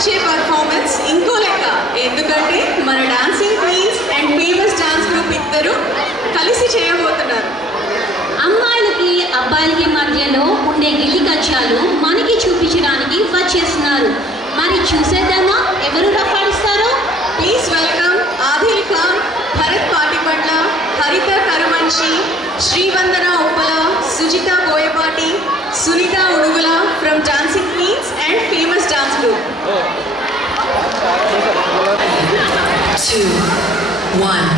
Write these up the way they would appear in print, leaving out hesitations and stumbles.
వచ్చే పర్ఫార్మెన్స్ ఇంకో లెక్క. ఎందుకంటే మన dancing queens and famous dance group ఇద్దరు కలిసి చేయబోతున్నారు. అమ్మాయిలకి అబ్బాయిలకి మధ్యలో ఉండే గిల్లి కచ్చాలు మనకి చూపించడానికి వచ్చేస్తున్నారు. మరి చూసేద్దామా ఎవరు రఫాడిస్తారో? Please welcome Adil Khan, Bharat Patipatla, Haritha Karumanchi, Srivandana Uppala, Sujitha Boyapati, Sunitha Udugula from dancing queens and famous dance group. 2, 1.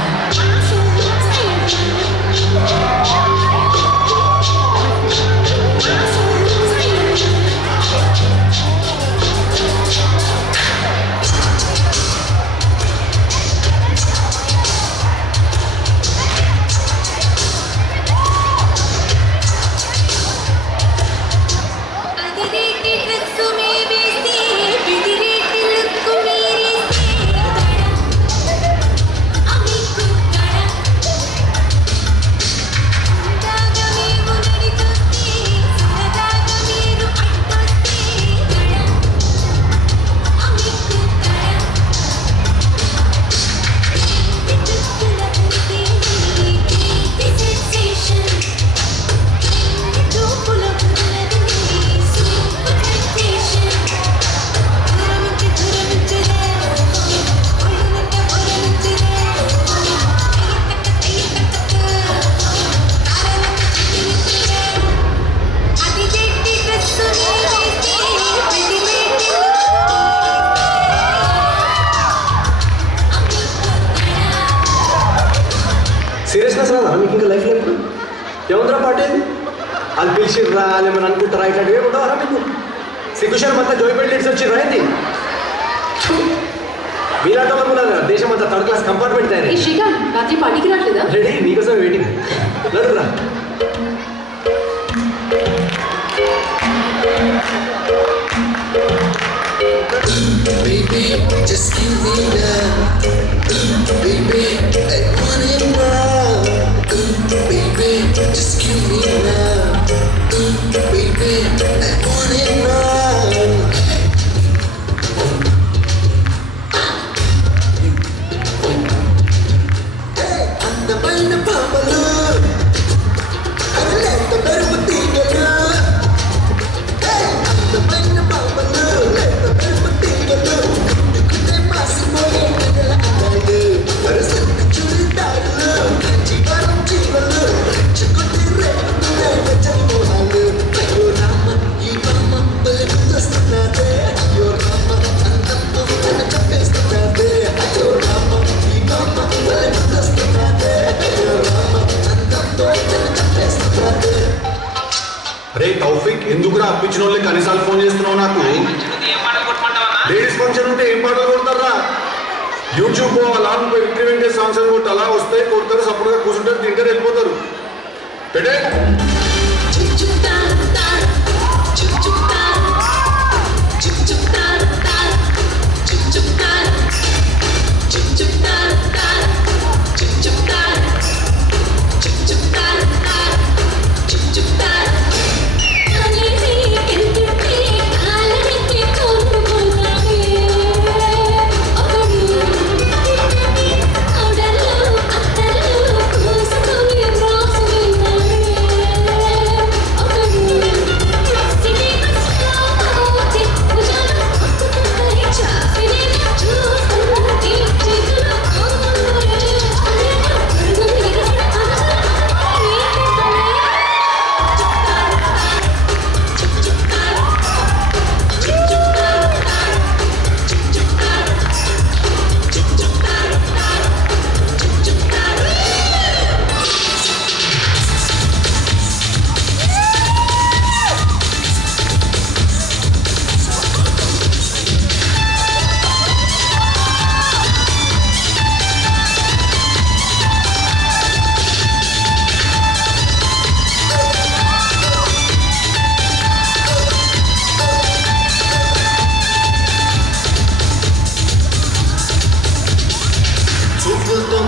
Seriousness రాదా మీకు ఇంకా లైఫ్ లేదు? ఏముందిరా పాటే అది పిలిచిర్రా అని ఏమని అనుకుంటారా? ఇట్లాంటివి ఏమి ఉండవరా మీకు? సిగ్గుషాలు మొత్తం జోయిపేట లీడ్స్ వచ్చిర్రా ఏంటి? మీలాంటి వాళ్ళు కూడా దేశం అంతా థర్డ్ క్లాస్ కంపార్ట్మెంట్ తయారు. శ్రీకాంత్ రాత్రి పార్టీకి రావట్లేదా? రెడీ నీకోసం waiting. నడురా. Baby, just give me love. Baby, I want it now. Baby, just give me love. Baby, I want it now. Hey, అందమైన పాపలు అరలేత మెరుపు తీగలు. Hey, అందమైన పాపలు లేత మెరుపు తీగలు. దిక్కుతే మాసిపోయే నెల అందాలు. వరసలు చూడాలు జీవనం జీవలు. రెచ్చుకుంటే రేపుతులే వెచ్చని మోహాలు. అయ్యో రామ ఈ రామ బలిస్తున్నదే. అయ్యో రామ అందంతో నన్ను చంపేస్తున్నదే. అయ్యో రామ ఈ రామ బలిస్తున్నదే. అయ్యో రామ అందంతో నన్ను చంపేస్తున్నదే. రే తౌఫిక్, ఎందుకురా అప్పించిన వాళ్ళకి కనీసాలు ఫోన్ చేస్తున్నావు నాకు? లేడీస్ ఫంక్షన్ ఉంటే ఏం పాటలు కొడతారా? YouTube long victory Venkatesh songs అని కొట్టి అలా వస్తాయి, కొడతారు, సపోర్ట్గా కూర్చుంటారు, తింటారు, వెళ్ళిపోతారు. పెట్టే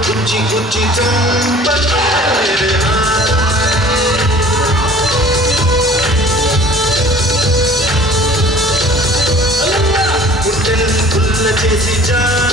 గుచ్చి గుచ్చి చంపకే పుట్టెన్న చేసి జా